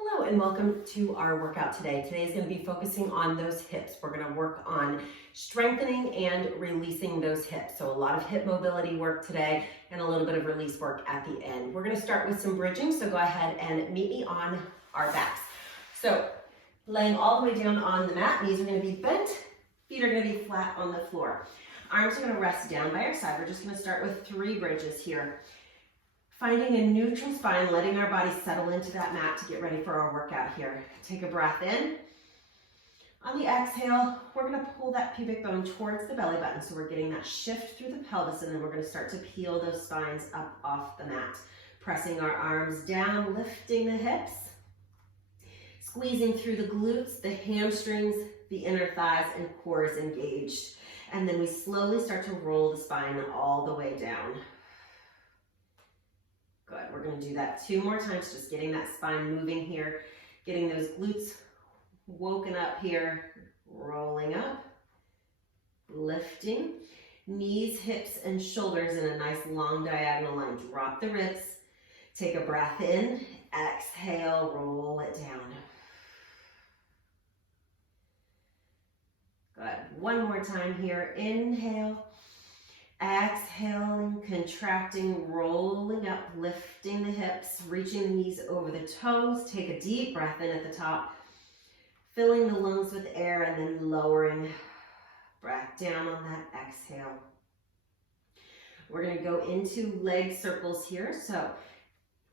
Hello and welcome to our workout today. Today is going to be focusing on those hips. We're going to work on strengthening and releasing those hips. So a lot of hip mobility work today and a little bit of release work at the end. We're going to start with some bridging, so go ahead and meet me on our backs. So laying all the way down on the mat, knees are going to be bent, feet are going to be flat on the floor. Arms are going to rest down by our side. We're just going to start with 3 bridges here. Finding a neutral spine, letting our body settle into that mat to get ready for our workout here. Take a breath in. On the exhale, we're going to pull that pubic bone towards the belly button. So we're getting that shift through the pelvis, and then we're going to start to peel those spines up off the mat. Pressing our arms down, lifting the hips. Squeezing through the glutes, the hamstrings, the inner thighs, and core is engaged. And then we slowly start to roll the spine all the way down. Good, we're going to do that 2 more times, just getting that spine moving here, getting those glutes woken up here, rolling up, lifting, knees, hips, and shoulders in a nice long diagonal line. Drop the ribs, take a breath in, exhale, roll it down. Good, 1 more time here, inhale. Exhaling, contracting, rolling up, lifting the hips, reaching the knees over the toes. Take a deep breath in at the top, filling the lungs with air, and then lowering breath down on that exhale. We're going to go into leg circles here. So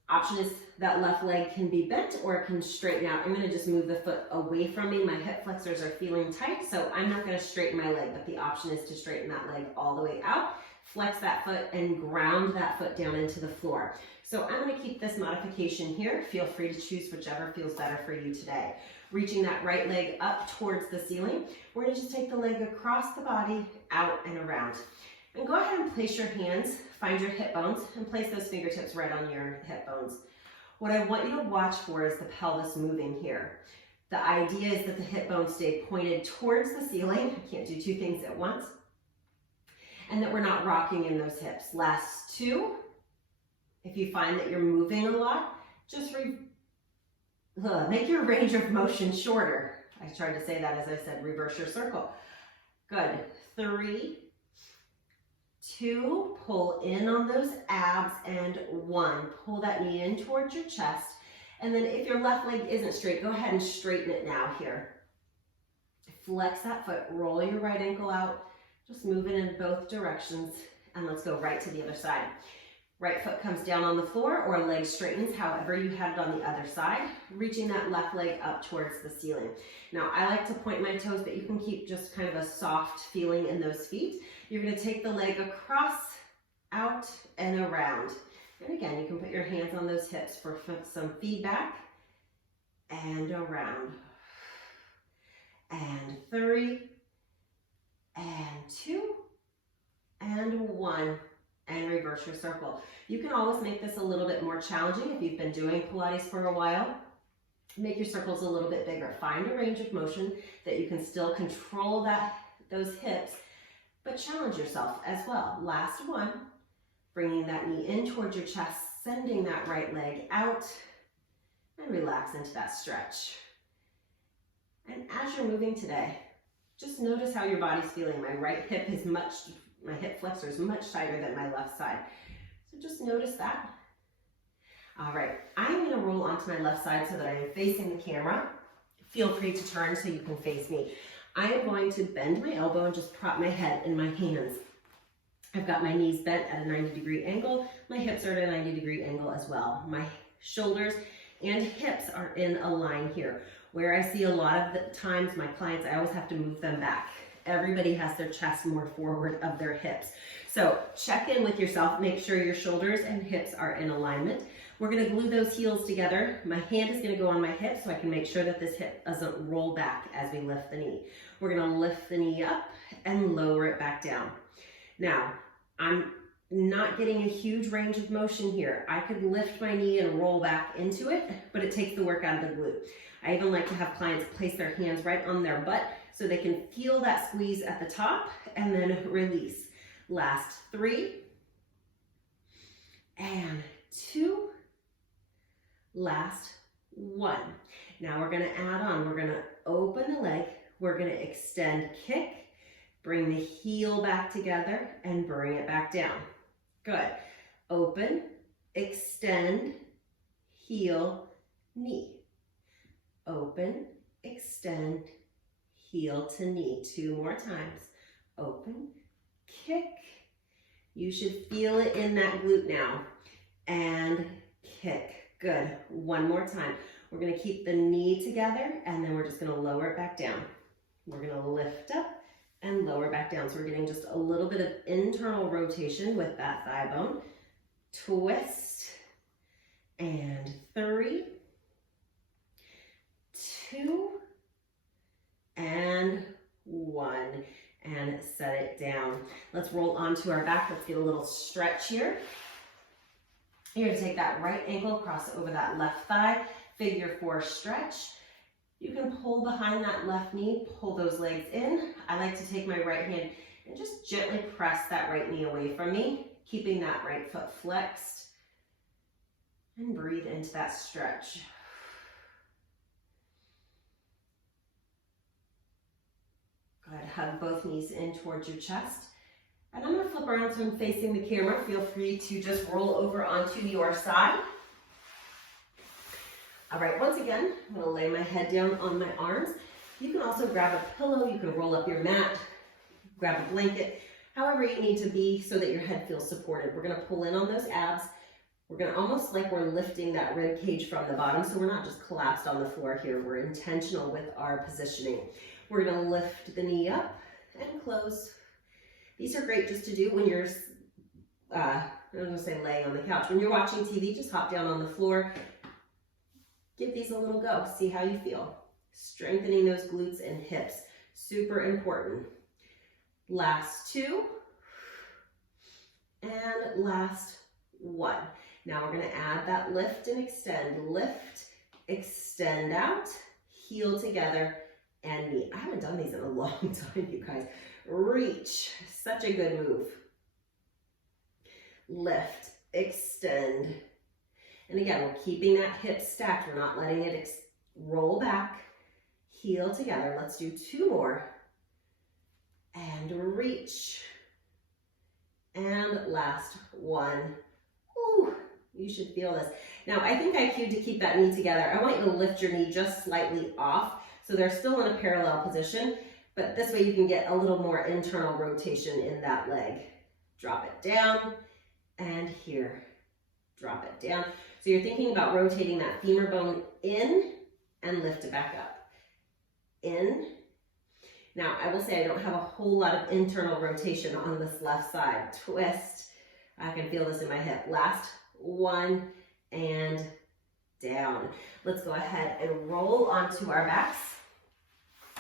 option is that left leg can be bent or it can straighten out. I'm going to just move the foot away from me. My hip flexors are feeling tight, so I'm not going to straighten my leg, but the option is to straighten that leg all the way out, flex that foot, and ground that foot down into the floor. So I'm going to keep this modification here. Feel free to choose whichever feels better for you today. Reaching that right leg up towards the ceiling. We're going to just take the leg across the body, out and around. And go ahead and place your hands, find your hip bones, and place those fingertips right on your hip bones. What I want you to watch for is the pelvis moving here. The idea is that the hip bones stay pointed towards the ceiling. I can't do 2 things at once. And that we're not rocking in those hips. Last 2. If you find that you're moving a lot, just make your range of motion shorter. I tried to say that as I said, reverse your circle. Good. 3, 2, pull in on those abs, and 1, pull that knee in towards your chest. And then if your left leg isn't straight, go ahead and straighten it now here. Flex that foot, roll your right ankle out, just move it in both directions, and let's go right to the other side. Right foot comes down on the floor or leg straightens, however you had it on the other side, reaching that left leg up towards the ceiling. Now I like to point my toes, but you can keep just kind of a soft feeling in those feet. You're going to take the leg across, out, and around. And again, you can put your hands on those hips for some feedback. And around. And 3, and 2, and 1. And reverse your circle. You can always make this a little bit more challenging if you've been doing Pilates for a while. Make your circles a little bit bigger. Find a range of motion that you can still control those hips, but challenge yourself as well. Last 1, bringing that knee in towards your chest, sending that right leg out, and relax into that stretch. And as you're moving today, just notice how your body's feeling. My hip flexor is much tighter than my left side. So just notice that. All right, I'm going to roll onto my left side so that I am facing the camera. Feel free to turn so you can face me. I am going to bend my elbow and just prop my head in my hands. I've got my knees bent at a 90-degree angle. My hips are at a 90-degree angle as well. My shoulders and hips are in a line here. Where I see a lot of the times my clients, I always have to move them back. Everybody has their chest more forward of their hips. So check in with yourself, make sure your shoulders and hips are in alignment. We're gonna glue those heels together. My hand is gonna go on my hip so I can make sure that this hip doesn't roll back as we lift the knee. We're gonna lift the knee up and lower it back down. Now, I'm not getting a huge range of motion here. I could lift my knee and roll back into it, but it takes the work out of the glute. I even like to have clients place their hands right on their butt so they can feel that squeeze at the top and then release. Last 3, and 2, last 1. Now we're gonna add on, we're gonna open the leg, we're gonna extend kick, bring the heel back together and bring it back down. Good. Open, extend, heel, knee. Open, extend, heel to knee. 2 more times. Open, kick. You should feel it in that glute now. And kick. Good. 1 more time. We're going to keep the knee together and then we're just going to lower it back down. We're going to lift up and lower back down. So we're getting just a little bit of internal rotation with that thigh bone. Twist. And 3, 2, and 1. And set it down. Let's roll onto our back. Let's get a little stretch here. You're going to take that right ankle, cross over that left thigh, figure 4 stretch. You can pull behind that left knee, pull those legs in. I like to take my right hand and just gently press that right knee away from me, keeping that right foot flexed. And breathe into that stretch. Go ahead, hug both knees in towards your chest. And I'm going to flip around so I'm facing the camera. Feel free to just roll over onto your side. All right, once again, I'm going to lay my head down on my arms. You can also grab a pillow. You can roll up your mat, grab a blanket, however you need to be so that your head feels supported. We're going to pull in on those abs. We're going to almost like we're lifting that rib cage from the bottom, so we're not just collapsed on the floor here. We're intentional with our positioning. We're going to lift the knee up and close. These are great just to do when you're, I'm going to say laying on the couch. When you're watching TV, just hop down on the floor. Give these a little go. See how you feel. Strengthening those glutes and hips. Super important. Last 2. And last 1. Now we're going to add that lift and extend. Lift, extend out, heel together, and knee. I haven't done these in a long time, you guys. Reach. Such a good move. Lift, extend. And again, we're keeping that hip stacked. We're not letting it roll back. Heel together. Let's do 2 more. And reach. And last 1. Ooh, you should feel this. Now, I think I cued to keep that knee together. I want you to lift your knee just slightly off. So they're still in a parallel position, but this way you can get a little more internal rotation in that leg. Drop it down, and here, drop it down. So you're thinking about rotating that femur bone in and lift it back up. In. Now, I will say I don't have a whole lot of internal rotation on this left side. Twist. I can feel this in my hip. Last 1, and down. Let's go ahead and roll onto our backs.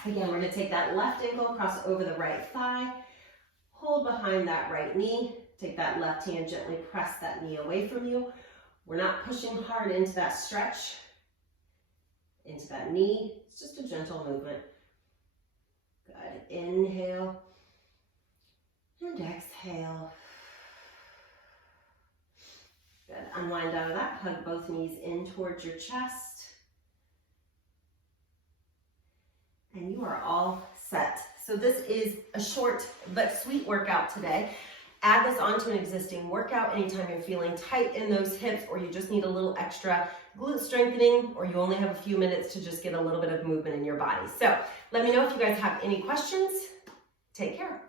Again, we're going to take that left ankle, cross over the right thigh, hold behind that right knee, take that left hand, gently press that knee away from you. We're not pushing hard into that stretch, into that knee. It's just a gentle movement. Good. Inhale and exhale. Good. Unwind out of that. Hug both knees in towards your chest. And you are all set. So this is a short but sweet workout today. Add this onto an existing workout anytime you're feeling tight in those hips, or you just need a little extra glute strengthening, or you only have a few minutes to just get a little bit of movement in your body. So let me know if you guys have any questions. Take care.